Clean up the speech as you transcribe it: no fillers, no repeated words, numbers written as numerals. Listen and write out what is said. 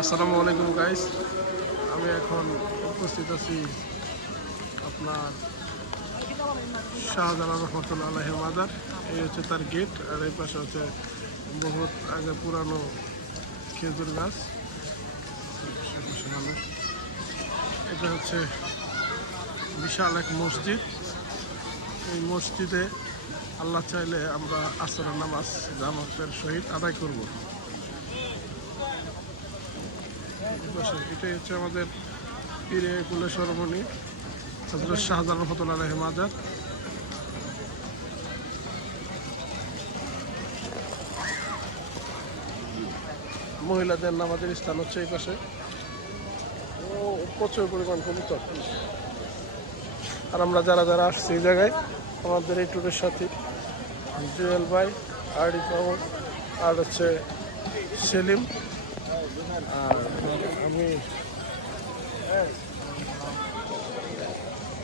আসসালামু আলাইকুম গাইস, আমি এখন উপস্থিত আছি আপনার শাহজালাল রহমতুল্লাহ আলাইহির মাজার। এই হচ্ছে তার গেট, আর এই পাশে হচ্ছে বহুত আগে পুরানো খেজুর গাছ। মানুষ, এটা হচ্ছে বিশাল এক মসজিদ। এই মসজিদে আল্লাহ চাইলে আমরা আসরের নামাজ জামাতের সহিত আদায় করব। এটাই হচ্ছে আমাদের পীরে কুলে সরমণি হযরত শাহজালাল রহমতুল্লাহ আলাইহির মাজার। মহিলাদের নামাজের স্থান হচ্ছে এই পাশে। ও প্রচুর পরিমাণ কবুতর। আর আমরা যারা যারা আসছি এই জায়গায়, আমাদের এই ট্যুরের সাথে জুয়েল ভাই, আরিফ মাহমুদ, আর হচ্ছে সেলিম, আর আমি